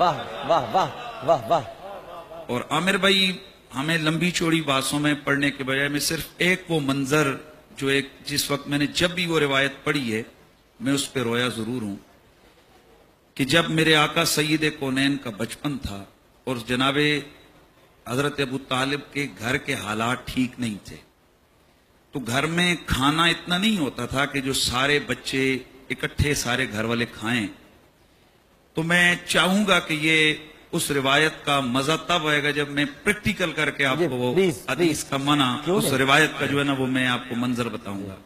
واہ واہ واہ واہ واہ. اور عامر بھائی ہمیں لمبی چوڑی باتوں میں پڑھنے کے بجائے میں صرف ایک وہ منظر جو جس وقت میں نے جب بھی وہ روایت پڑھی ہے میں اس پہ رویا ضرور ہوں کہ جب میرے آقا سید کونین کا بچپن تھا اور جناب حضرت ابو طالب کے گھر کے حالات ٹھیک نہیں تھے تو گھر میں کھانا اتنا نہیں ہوتا تھا کہ جو سارے بچے اکٹھے سارے گھر والے کھائیں. تو میں چاہوں گا کہ یہ اس روایت کا مزہ تب آئے گا جب میں پریکٹیکل کر کے آپ کو وہ حدیث کا منع اس روایت کا جو ہے نا وہ میں آپ کو منظر بتاؤں گا.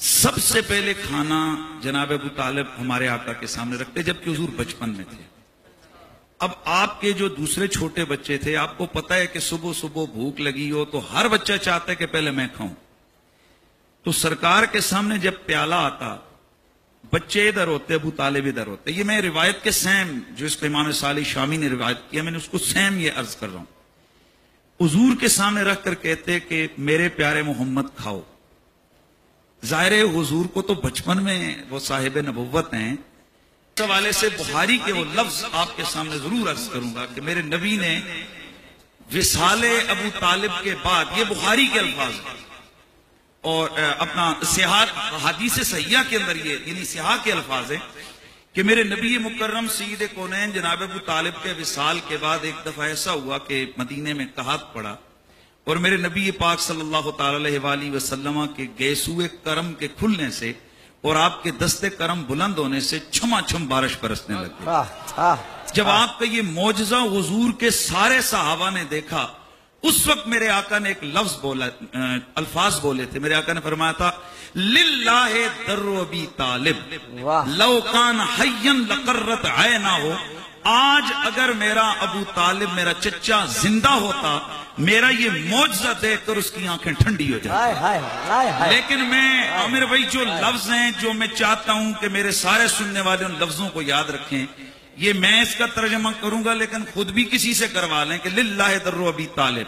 سب سے پہلے کھانا جناب ابو طالب ہمارے آقا کے سامنے رکھتے جبکہ حضور بچپن میں تھے. اب آپ کے جو دوسرے چھوٹے بچے تھے آپ کو پتا ہے کہ صبح صبح بھوک لگی ہو تو ہر بچہ چاہتا ہے کہ پہلے میں کھاؤں. تو سرکار کے سامنے جب پیالہ آتا بچے ادھر ہوتے ابو طالب ادھر ہوتے. یہ میں روایت کے سیم جو اس کو امام صالح شامی نے روایت کیا میں نے اس کو سیم یہ عرض کر رہا ہوں. حضور کے سامنے رکھ کر کہتے کہ میرے پیارے محمد کھاؤ. ظاہر حضور کو تو بچپن میں وہ صاحب نبوت ہیں. اس حوالے سے بخاری کے وہ لفظ آپ کے سامنے ضرور عرض کروں گا کہ میرے نبی نے وصال ابو طالب کے بعد یہ بخاری کے الفاظ ہیں اور اپنا حدیث صحیحہ کے اندر یہ یعنی صحیحہ کے الفاظ ہیں کہ میرے نبی مکرم سید کونین جناب ابو طالب کے وصال کے بعد ایک دفعہ ایسا ہوا کہ مدینے میں قحط پڑا اور میرے نبی پاک صلی اللہ تعالی علیہ وآلہ وسلم کے گیسوئے کرم کے کھلنے سے اور آپ کے دستے کرم بلند ہونے سے چھما چھم بارش برسنے لگی. جب آپ کا یہ معجزہ حضور کے سارے صحابہ نے دیکھا اس وقت میرے آقا نے ایک لفظ بولا الفاظ بولے تھے. میرے آقا نے فرمایا تھا للہ در ابی طالب لو کان حیا لقرت عینہ. آج اگر میرا ابو طالب میرا چچا زندہ ہوتا میرا یہ معجزہ دیکھ کر اس کی آنکھیں ٹھنڈی ہو جائیں. لیکن میں عامر بھائی جو لفظ ہیں جو میں چاہتا ہوں کہ میرے سارے سننے والے ان لفظوں کو یاد رکھیں یہ میں اس کا ترجمہ کروں گا لیکن خود بھی کسی سے کروا لیں کہ للہ در ابی طالب.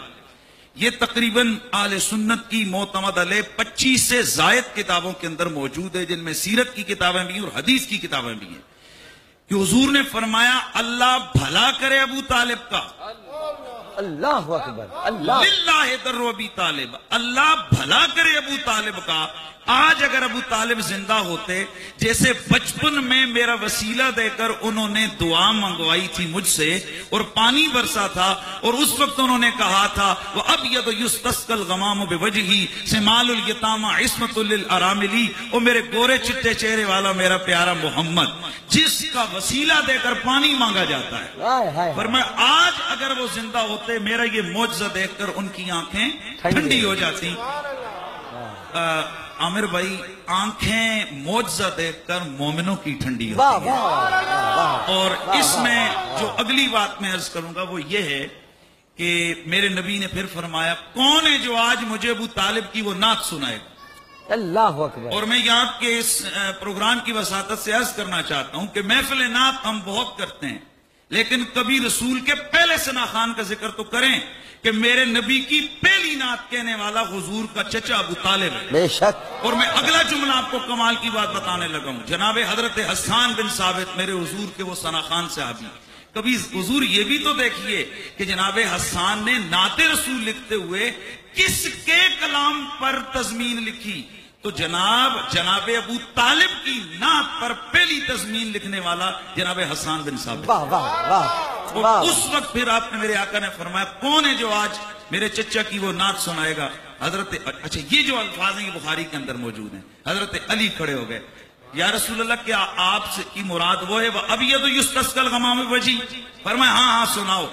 یہ تقریباً اہل سنت کی معتمد علیہ 25 سے زائد کتابوں کے اندر موجود ہے جن میں سیرت کی کتابیں بھی ہیں اور حدیث کی کتابیں بھی ہیں کہ حضور نے فرمایا اللہ بھلا کرے ابو طالب کا. اللہ اکبر. اللہ للہ در ابی طالب اللہ بھلا کرے ابو طالب کا. آج اگر ابو طالب زندہ ہوتے جیسے بچپن میں میرا وسیلہ دے کر انہوں نے دعا منگوائی تھی مجھ سے اور پانی برسا تھا اور اس وقت انہوں نے کہا تھا وَأَبْيَضُ يُسْتَسْقَى الْغَمَامُ بِوَجْهِهِ سِمَالُ الْيَتَامَى عِصْمَةٌ لِلْأَرَامِلِ. اور میرے گورے چٹے چہرے والا میرا پیارا محمد جس کا وسیلہ دے کر پانی مانگا جاتا ہے. فرمایا آج اگر وہ زندہ ہوتے میرا یہ معجزہ دیکھ کر ان کی آنکھیں ٹھنڈی ہو جاتی. عامر بھائی آنکھیں معجزہ دیکھ کر مومنوں کی ٹھنڈی ہوتی ہیں. اور اس میں جو اگلی بات میں عرض کروں گا وہ یہ ہے کہ میرے نبی نے پھر فرمایا کون ہے جو آج مجھے ابو طالب کی وہ نعت سنائے گا. اللہ اکبر. اور میں یہاں کے اس پروگرام کی وساطت سے عرض کرنا چاہتا ہوں کہ محفل نعت ہم بہت کرتے ہیں لیکن کبھی رسول کے پہلے ثنا خان کا ذکر تو کریں کہ میرے نبی کی پہلی نعت کہنے والا حضور کا چچا ابو طالب ہے. بے شک. اور میں اگلا جملہ آپ کو کمال کی بات بتانے لگا ہوں. جناب حضرت حسان بن ثابت میرے حضور کے وہ ثنا خان صحابی کبھی حضور یہ بھی تو دیکھیے کہ جناب حسان نے نعت رسول لکھتے ہوئے کس کے کلام پر تضمین لکھی تو جناب ابو طالب کی نعت پر پہلی تضمین لکھنے والا جناب حسان بن ثابت. واہ واہ واہ. اور اس وقت پھر آپ نے میرے آقا نے فرمایا کون ہے جو آج میرے چچا کی وہ نعت سنائے گا. حضرت اچھا یہ جو الفاظ ہیں یہ بخاری کے اندر موجود ہیں. حضرت علی کھڑے ہو گئے یا رسول اللہ کیا آپ سے کی مراد وہ ہے وَأَبْيَضُ يُسْتَسْقَى الْغَمَامُ بِوَجْهِهِ. فرمایا ہاں سناؤ.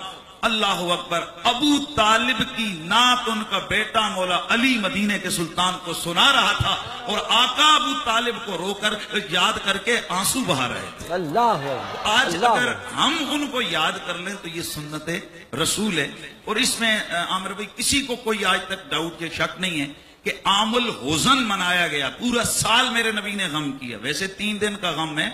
اللہ اکبر. ابو طالب کی نعت ان کا بیٹا مولا علی مدینے کے سلطان کو سنا رہا تھا اور آقا ابو طالب کو رو کر یاد کر کے آنسو بہا رہے تھے. اللہ آج اگر ہم ان کو یاد کر لیں تو یہ سنت رسول ہے. اور اس میں عامر بھائی کسی کو کوئی آج تک ڈاؤٹ یا شک نہیں ہے کہ عام الحزن منایا گیا. پورا سال میرے نبی نے غم کیا. ویسے 3 دن کا غم ہے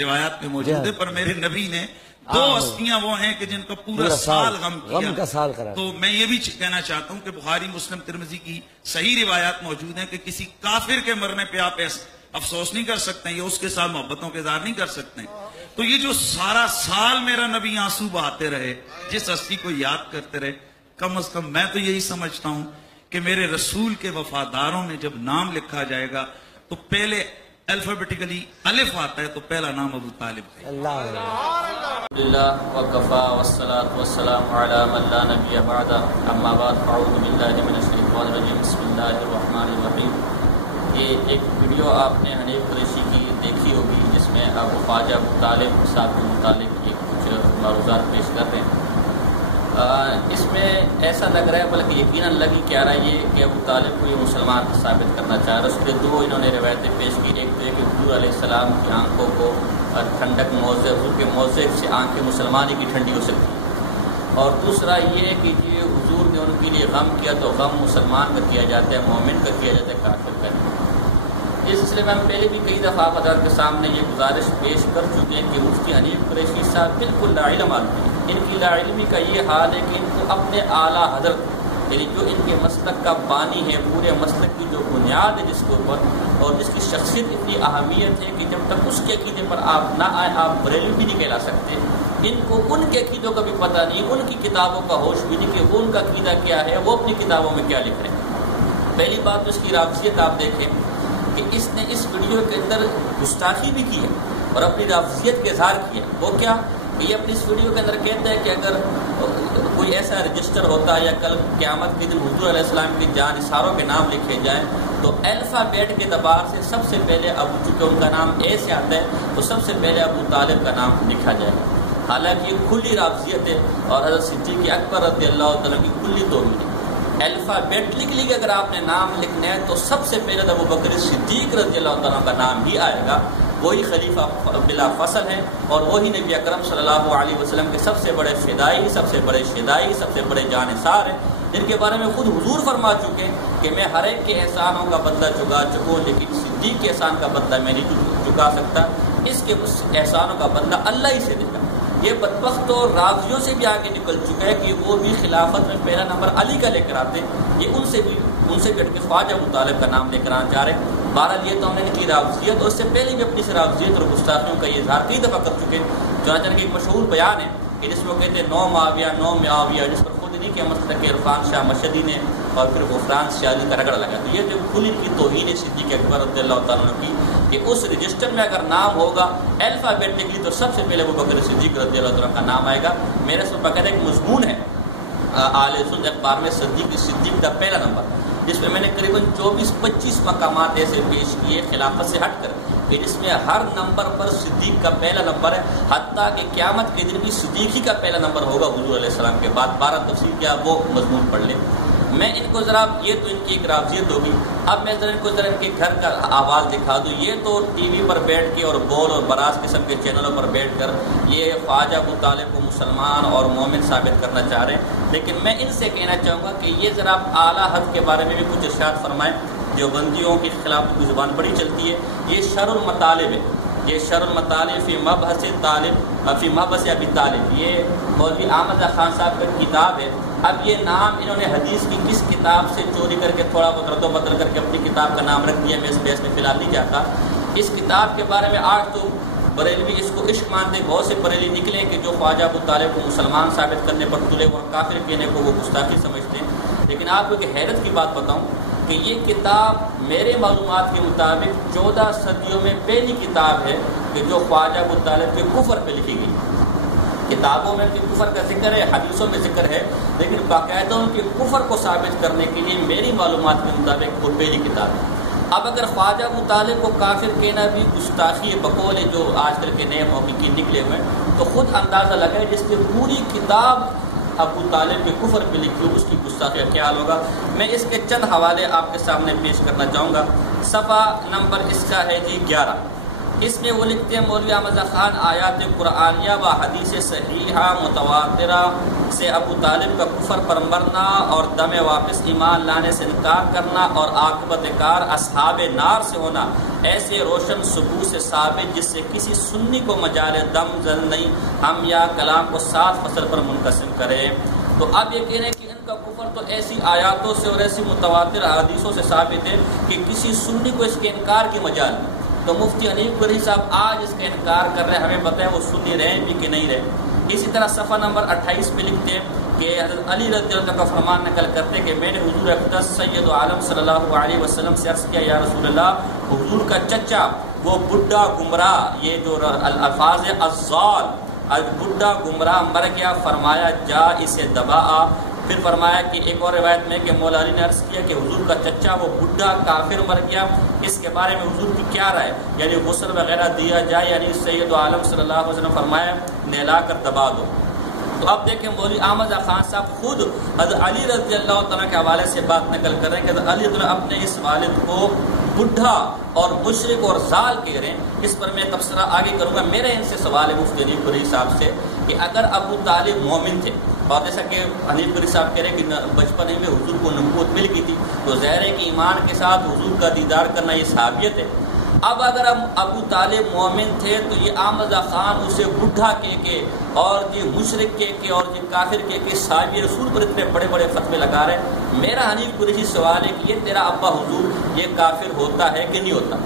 روایات میں موجود ہے پر میرے نبی نے 2 ہستیاں وہ ہیں کہ جن کا پورا سال غم کیا. تو میں یہ بھی کہنا چاہتا ہوں کہ بخاری مسلم ترمذی کی صحیح روایات موجود ہیں کہ کسی کافر کے مرنے پہ آپ افسوس نہیں کر سکتے ہیں یا اس کے ساتھ محبتوں کے اظہار نہیں کر سکتے ہیں تو یہ جو سارا سال میرا نبی آنسو بہاتے رہے، جس ہستی کو یاد کرتے رہے، کم از کم میں تو یہی سمجھتا ہوں کہ میرے رسول کے وفاداروں میں جب نام لکھا جائے گا تو پہلے الفابیٹیکلی الف آتا ہے، تو پہلا نام ابو طالب ہے۔ اللہ الحمدللہ وکفا والصلاة والسلام علی من لا نبی بعد، اما بعد فاعوذ باللہ من الشیطان الرجیم، بسم اللہ الرحمن الرحیم۔ یہ ایک ویڈیو آپ نے حنیف قریشی کی دیکھی ہوگی جس میں ابو خواجہ ابو طالب صاحب کے متعلق یہ کچھ معروضات پیش کر رہے ہیں۔ اس میں ایسا لگ رہا ہے، بلکہ یقیناً لگ ہی کیا رہا ہے یہ کہ ابو طالب کو یہ مسلمان ثابت کرنا چاہ رہا ہے۔ اس کے دو انہوں نے روایتیں پیش کی، ایک تو یہ کہ حضور علیہ السلام کی آنکھوں کو ٹھنڈک موضع، حضور کے موضع سے آنکھیں مسلمان کی ٹھنڈی ہو سکتی، اور دوسرا یہ کہ یہ حضور نے ان کے لیے غم کیا تو غم مسلمان کا کیا جاتا ہے، مومن کا کیا جاتا ہے، کافر کا نہیں۔ اس سلسلے میں ہم پہلے بھی کئی دفعہ حضرات کے سامنے یہ گزارش پیش کر چکے ہیں کہ مفتی حنیف قریشی صاحب بالکل لا علم آدمی ہیں۔ ان کی لا علمی کا یہ حال ہے کہ ان کو اپنے اعلیٰ حضرت، یعنی جو ان کے مسلک کا بانی ہے، پورے مسلک کی جو بنیاد ہے جس کے اوپر، اور جس کی شخصیت اتنی اہمیت ہے کہ جب تک اس کے عقیدے پر آپ نہ آئیں آپ بریلوی بھی نہیں کہلا سکتے۔ ان کو ان کے عقیدوں کا بھی پتہ نہیں، ان کی کتابوں کا ہوش بھی نہیں کہ وہ ان کا عقیدہ کیا ہے، وہ اپنی کتابوں میں کیا لکھ رہے ہیں۔ پہلی بات تو اس کی رافضیت آپ دیکھیں کہ اس نے اس ویڈیو کے اندر گستاخی بھی کی ہے اور اپنی رافضیت کا اظہار کیا۔ وہ کیا کہ یہ اپنی اس ویڈیو کے اندر کہتا ہے کہ اگر کوئی ایسا رجسٹر ہوتا یا کل قیامت کے دن حضور علیہ السلام کی جانثاروں کے نام لکھے جائیں تو الفابیٹ کے اعتبار سے سب سے پہلے ابو، چونکہ ان کا نام اے سے آتا ہے تو سب سے پہلے ابو طالب کا نام لکھا جائے گا۔ حالانکہ یہ کھلی رافضیت ہے اور حضرت صدیق اکبر رضی اللہ تعالیٰ کی کھلی توہین ہے۔ الفابیٹلی کے اگر آپ نے نام لکھنا ہے تو سب سے پہلے ابو بکر صدیق رضی اللہ تعالیٰ کا نام ہی آئے گا، وہی خلیفہ بلا فصل ہیں اور وہی نبی اکرم صلی اللہ علیہ وسلم کے سب سے بڑے فدائی، سب سے بڑے شدائی، سب سے بڑے جانثار ہیں، جن کے بارے میں خود حضور فرما چکے ہیں کہ میں ہر ایک کے احسانوں کا بدلہ چکا چکوں، لیکن صدیق کے احسان کا بدلہ میں نہیں چکا سکتا، اس کے احسانوں کا بدلہ اللہ ہی سے دے گا۔ یہ بدبخت تو رافضیوں سے بھی آگے نکل چکا ہے کہ وہ بھی خلافت میں پہلا نمبر علی کا لے کر آتے ہیں، یہ ان سے بھی ہٹ کے خواجہ ابو طالب کا نام لے کر آنا چاہ رہے ہیں۔ بہرحال یہ تو ہم نے ان کی رافضیت اور اس سے پہلے بھی اپنی رافضیت اور گستاخیوں کا یہ اظہار کئی دفعہ کر چکے ہیں۔ چنانچہ کہ ایک مشہور بیان ہے کہ جس میں وہ کہتے ہیں نو معاویہ، جس پر خود نہیں کہ مسلک عرفان شاہ مشہدی نے اور پھر غفران شاہ علی کا رگڑ لگا۔ تو یہ جو کھلی کی توہین ہے صدیق اکبر رضی اللہ تعالیٰ کی کہ اس رجسٹر میں اگر نام ہوگا الفابیٹکلی تو سب سے پہلے ابو بکر صدیق رضی اللہ تعالیٰ کا نام آئے گا۔ میرے سے باقاعدہ ایک مضمون ہے آل سنت اخبار میں صدیق کا پہلا نمبر، جس میں نے قریباً 24-25 مقامات ایسے پیش کیے خلافت سے ہٹ کر کہ جس میں ہر نمبر پر صدیق کا پہلا نمبر ہے، حتیٰ کہ قیامت کے دن بھی صدیق ہی کا پہلا نمبر ہوگا حضور علیہ السلام کے بعد۔ 12 تفصیل کیا وہ مضمون پڑھ لیں۔ میں ان کو ذرا، یہ تو ان کی ایک رافضیت ہوگی، اب میں ذرا ان کو ذرا ان کے گھر کا آواز دکھا دوں۔ یہ تو ٹی وی پر بیٹھ کے اور بول اور براز قسم کے چینلوں پر بیٹھ کر یہ خواجہ ابو طالب کو مسلمان اور مومن ثابت کرنا چاہ رہے ہیں، لیکن میں ان سے کہنا چاہوں گا کہ یہ ذرا آپ اعلیٰ حد کے بارے میں بھی کچھ ارشاد فرمائیں۔ جو بندیوں کے خلاف کی زبان بڑی چلتی ہے، یہ شرع المطالب ہے، یہ شرع المطالب فی مبحث طالب فی مبحث ابی طالب، یہ مولوی احمد خان صاحب کی کتاب ہے۔ اب یہ نام انہوں نے حدیث کی کس کتاب سے چوری کر کے تھوڑا بہت رد و بدل کر کے اپنی کتاب کا نام رکھ دیا، میں اس بحث میں فی الحال نہیں جاتا۔ اس کتاب کے بارے میں آج تو بریلوی اس کو عشق مانتے، بہت سے بریلوی نکلے کہ جو خواجہ ابو طالب کو مسلمان ثابت کرنے پر تلے اور کافر کہنے کو وہ گستاخی سمجھتے ہیں۔ لیکن آپ کو ایک حیرت کی بات بتاؤں کہ یہ کتاب میرے معلومات کے مطابق 14 صدیوں میں پہلی کتاب ہے کہ جو خواجہ ابو طالب کے کفر پہ لکھی گئی۔ کتابوں میں کفر کا ذکر ہے، حدیثوں میں ذکر ہے، لیکن باقاعدہ ان کے کفر کو ثابت کرنے کے لیے میری معلومات کے مطابق وہ پہلی کتاب ہے۔ اب اگر خواجہ ابو طالب کو کافر کہنا بھی گستاخی بقول جو آج کل کے نئے محققین نکلے ہوئے تو خود اندازہ لگائے جس کی پوری کتاب ابو طالب کے کفر پہ لکھی اس کی گستاخی کا کیا حال ہوگا۔ میں اس کے چند حوالے آپ کے سامنے پیش کرنا چاہوں گا۔ صفحہ نمبر اس کا ہے جی 11، اس میں وہ لکھتے ہیں مولوی احمد خان آیات قرآنیہ و حدیث صحیحہ متواترہ سے ابو طالب کا کفر پر مرنا اور دم واپس ایمان لانے سے انکار کرنا اور عاقبت کار اصحاب نار سے ہونا ایسے روشن ثبوت سے ثابت جس سے کسی سنی کو مجال دم زن نہیں، ہم یا کلام کو 7 فصل پر منقسم کریں۔ تو اب یہ کہہ رہے ہیں کہ ان کا کفر تو ایسی آیاتوں سے اور ایسی متواتر حدیثوں سے ثابت ہے کہ کسی سنی کو اس کے انکار کی مجال نہیں۔ تو مفتی حنیف قریشی صاحب آج اس کا انکار کر رہے ہیں، ہمیں بتائیں وہ سنی رہے بھی کہ نہیں رہے۔ اسی طرح صفحہ نمبر 28 پہ لکھتے ہیں کہ حضرت علی رضی اللہ عنہ کا فرمان نقل کرتے کہ میں نے حضور اقدس سید عالم صلی اللہ علیہ وسلم سے عرض کیا یا رسول اللہ، حضور کا چچا وہ بڈھا گمراہ، یہ جو الفاظ الضال، بڈھا گمراہ مر گیا، فرمایا جا اسے دبا آ۔ پھر فرمایا کہ ایک اور روایت میں کہ مولا علی نے عرض کیا کہ حضور کا چچا وہ بڈھا کافر مر گیا، اس کے بارے میں حضور کی کیا رائے، یعنی غسل وغیرہ دیا جائے، یعنی سید عالم صلی اللہ علیہ وسلم فرمایا نہلا کر دبا دو۔ تو اب دیکھیں مولوی احمد خان صاحب خود حضرت علی رضی اللہ تعالیٰ کے حوالے سے بات نقل کر رہے ہیں کہ حضرت علی رضی اللہ اپنے اس والد کو بڈھا اور مشرک اور ضال کہہ رہے ہیں۔ اس پر میں تبصرہ آگے کروں گا۔ میرا ان سے سوال ہے مفتی حنیف قریشی صاحب سے کہ اگر ابو طالب مومن تھے اور جیسا کہ حنیف قریشی صاحب کہہ رہے ہیں کہ بچپن میں حضور کو نبوت مل گئی تھی، تو ظاہر ہے کہ ایمان کے ساتھ حضور کا دیدار کرنا یہ صحابیت ہے۔ اب اگر ہم ابو طالب مومن تھے تو یہ احمد خان اسے بڈھا کہہ کے اور یہ مشرک کہہ کے اور یہ کافر کہہ کے صحابی رسول پر اتنے بڑے بڑے فتوے لگا رہے ہیں۔ میرا حنیف قریشی سوال ہے کہ یہ تیرا ابا حضور یہ کافر ہوتا ہے کہ نہیں ہوتا؟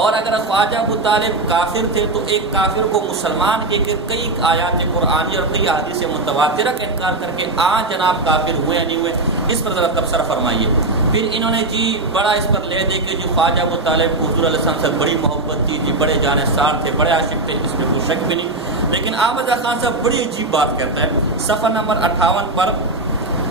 اور اگر خواجہ ابو طالب کافر تھے تو ایک کافر کو مسلمان کہہ کے کئی آیات قرآنی اور کئی احادیث متواترہ کا انکار کر کے جناب کافر ہوئے یا نہیں ہوئے، اس پر ذرا تبصرہ فرمائیے۔ پھر انہوں نے جی بڑا اس پر لے دے کہ جو خواجہ ابو طالب کو حضور علیہ السلام سے بڑی محبت تھی، جی بڑے جانثار تھے، بڑے عاشق تھے، اس میں کوئی شک بھی نہیں۔ لیکن احمد خان صاحب بڑی عجیب بات کرتا ہے صفحہ نمبر 58 پر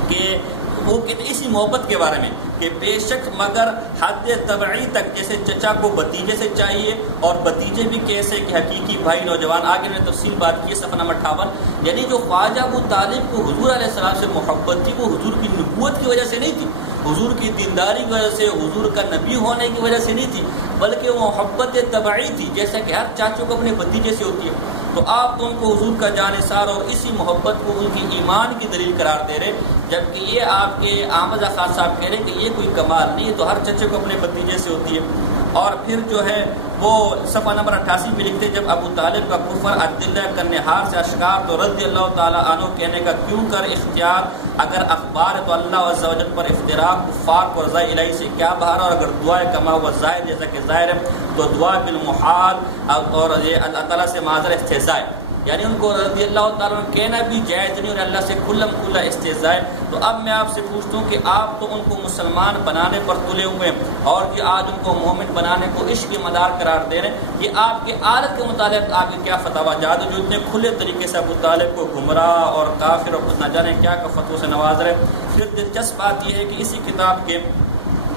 کہ وہ کہتے اسی محبت کے بارے میں کہ بے شک مگر حد طبعی تک، جیسے چچا کو بتیجے سے چاہیے اور بتیجے بھی کیسے کہ حقیقی بھائی نوجوان۔ آگے نے تفصیل بات کی ہے صفحہ نمبر 58، یعنی جو خواجہ ابو طالب کو حضور علیہ السلام سے محبت تھی وہ حضور کی نبوت کی وجہ سے نہیں تھی، حضور کی دینداری کی وجہ سے، حضور کا نبی ہونے کی وجہ سے نہیں تھی، بلکہ وہ محبت طبعی تھی، جیسا کہ ہر چاچوں کو اپنے بتیجے سے ہوتی ہے۔ تو آپ تو ان کو حضور کا جانثار اور اسی محبت کو ان کی ایمان کی دلیل قرار دے رہے، جبکہ یہ آپ کے احمد خان صاحب کہہ رہے ہیں کہ یہ کوئی کمال نہیں ہے، تو ہر چچے کو اپنے بتیجے سے ہوتی ہے۔ اور پھر جو ہے وہ صفحہ نمبر 88 میں لکھتے جب ابو طالب کا کفر عدلہ کرنہار سے اشکار تو رضی اللہ تعالیٰ عنہ کہنے کا کیوں کر اختیار، اگر اخبار تو اللہ عز و جل پر افتراق کفار کو رضا الہی سے کیا بہارا، اور اگر دعائے کما ہوا ظاہر جیسا کہ ظاہر ہے تو دعا بالمحال اور یہ اللہ تعالیٰ سے معذر استہزاء، یعنی ان کو رضی اللہ تعالیٰ عنہ کہنا بھی جائز نہیں اور اللہ سے کھلم کھلا استہزاء۔ تو اب میں آپ سے پوچھتا ہوں کہ آپ تو ان کو مسلمان بنانے پر تلے ہوئے اور یہ آج ان کو مومن بنانے کو عشق کی مدار قرار دے رہے ہیں، یہ آپ کے عادت کے متعلق آپ کے کیا فتویٰ جات جو اتنے کھلے طریقے سے ابو طالب کو گمراہ اور کافر اور نہ جانے کیا کا فتووں سے نواز رہے۔ پھر دلچسپ بات یہ ہے کہ اسی کتاب کے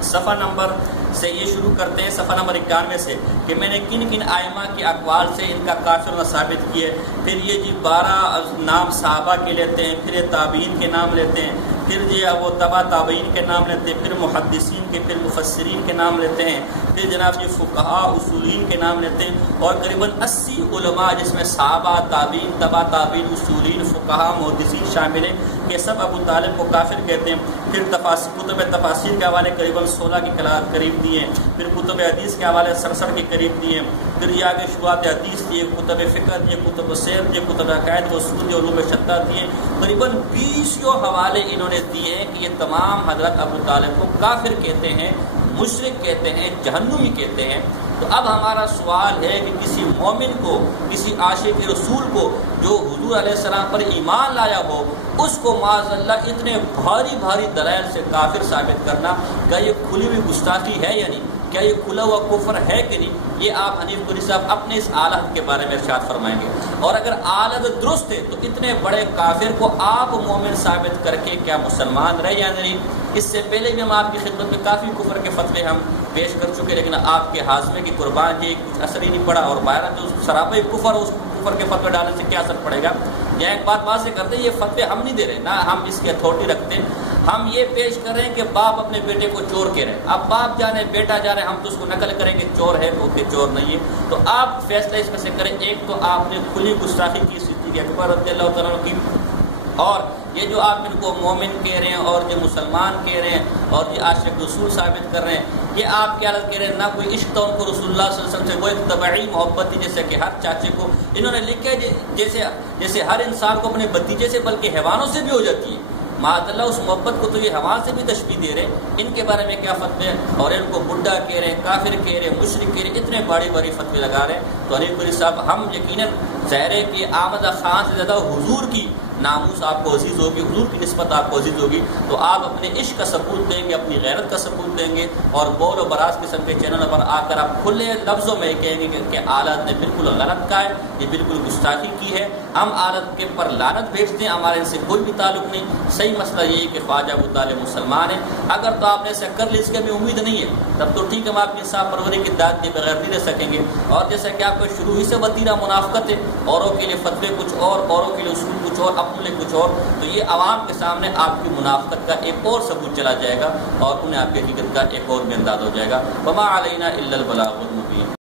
صفحہ نمبر سے یہ شروع کرتے ہیں صفحہ نمبر 91 سے کہ میں نے کن کن ائمہ کے اقوال سے ان کا کافر ہونا ثابت کیے۔ پھر یہ جی 12 نام صحابہ کے لیتے ہیں، پھر یہ تابعین کے نام لیتے ہیں، پھر یہ وہ تبع تابعین کے نام لیتے ہیں، پھر محدثین کے، پھر مفسرین کے نام لیتے ہیں، پھر جناب یہ فقہاء اصولین کے نام لیتے ہیں، اور قریب 80 علماء جس میں صحابہ، تابعین، تبع تابعین، اصولین، فقہاء، محدثین شامل ہیں، یہ سب ابو طالب کو کافر کہتے ہیں۔ پھر کتب تفاسیر کے حوالے قریب 16 کے قریب دیے، پھر کتب حدیث کے حوالے 67 کے قریب دیے، پھر یہ آگے شروعات حدیث دیے، کتب فقہ دیے، کتب سیر دیے، کتب عقائد اصول دیے، علوم شتہ دیے، قریباً 20 حوالے انہوں نے دیے ہیں کہ یہ تمام حضرت ابو طالب کو کافر کہتے ہیں، مشرک کہتے ہیں، جہنمی کہتے ہیں۔ تو اب ہمارا سوال ہے کہ کسی مومن کو، کسی عاشق رسول کو جو حضور علیہ السلام پر ایمان لایا ہو، اس کو معاذ اللہ اتنے بھاری بھاری دلائل سے کافر ثابت کرنا، کیا یہ کھلی ہوئی گستاخی ہے یا نہیں؟ کیا یہ کھلا ہوا کفر ہے کہ نہیں؟ یہ آپ حنیف قریشی صاحب اپنے اس حالت کے بارے میں ارشاد فرمائیں گے۔ اور اگر حالت درست ہے تو اتنے بڑے کافر کو آپ مومن ثابت کر کے کیا مسلمان رہے یا نہیں؟ اس سے پہلے بھی ہم آپ کی خدمت میں کافی کفر کے فتوے ہم پیش کر چکے، لیکن آپ کے ہاضمے کی قربان یہ کچھ اثر ہی نہیں پڑا، اور باہر جو سراپے کفر اس کفر کے فتوے ڈالنے سے کیا اثر پڑے گا؟ یا ایک بات واضح کرتے ہیں، یہ فتوے ہم نہیں دے رہے، نہ ہم اس کی اتھارٹی رکھتے ہیں، ہم یہ پیش کر رہے ہیں کہ باپ اپنے بیٹے کو چور کہہ رہے ہیں، اب باپ جانے بیٹا جا رہے ہیں، ہم تو اس کو نقل کریں کہ چور ہے تو پھر چور نہیں ہے۔ تو آپ فیصلہ اس میں سے کریں، ایک تو آپ نے کھلی گستاخی کی صدیق اکبر رضی اللہ تعالیٰ عنہ کی، اور یہ جو آپ ان کو مومن کہہ رہے ہیں اور یہ مسلمان کہہ رہے ہیں اور یہ عاشق رسول ثابت کر رہے ہیں، یہ آپ کیا کہہ رہے ہیں؟ نہ کوئی عشق تھا ان کو رسول اللہ صلی اللہ علیہ وسلم سے، وہ ایک طبعی محبت تھی، جیسے کہ ہر چاچے کو انہوں نے لکھا ہے جیسے ہر انسان کو اپنے بتیجے سے بلکہ حیوانوں سے بھی ہو جاتی ہے، معاذ اللہ اس محبت کو تو یہ حماس سے بھی تشبیہ دے رہے ہیں، ان کے بارے میں کیا فتوے، اور ان کو بڈھا کہہ رہے ہیں، کافر کہہ رہے ہیں، مشرک کہہ رہے ہیں، اتنے بڑی بڑی فتوے لگا رہے ہیں۔ تو انیل پوری صاحب ہم یقیناً ظاہر ہے کہ آمدہ خان سے زیادہ حضور کی ناموس آپ کو عزیز ہوگی، حضور کی نسبت آپ کو عزیز ہوگی، تو آپ اپنے عشق کا ثبوت دیں گے، اپنی غیرت کا ثبوت دیں گے، اور بول و براز قسم کے چینل پر آ کر آپ کھلے لفظوں میں کہیں گے کہ آلت نے بالکل غلط کہا ہے، یہ بالکل گستاخی کی ہے، ہم آلت کے پر لعنت بھیجتے ہیں، ہمارے ان سے کوئی بھی تعلق نہیں۔ صحیح مسئلہ یہی کہ خواجہ ابو طالب مسلمان ہے، اگر تو آپ نے ایسا کر لی، اس کے ہمیں امید نہیں ہے، تب تو ٹھیک ہے، ہم آپ کی انصاف پروری کی داد کے بغیر نہیں رہ سکیں گے۔ اور جیسا کہ آپ کو شروع ہی سے وتیرہ منافقت ہے، اوروں کے لیے فتوے کچھ اور، اوروں کے لیے اصول کچھ اور، اپنے لیے کچھ اور، تو یہ عوام کے سامنے آپ کی منافقت کا ایک اور ثبوت چلا جائے گا، اور انہیں آپ کی حقیقت کا ایک اور بھی انداز ہو جائے گا۔ وما علینا الا البلاغ المبین۔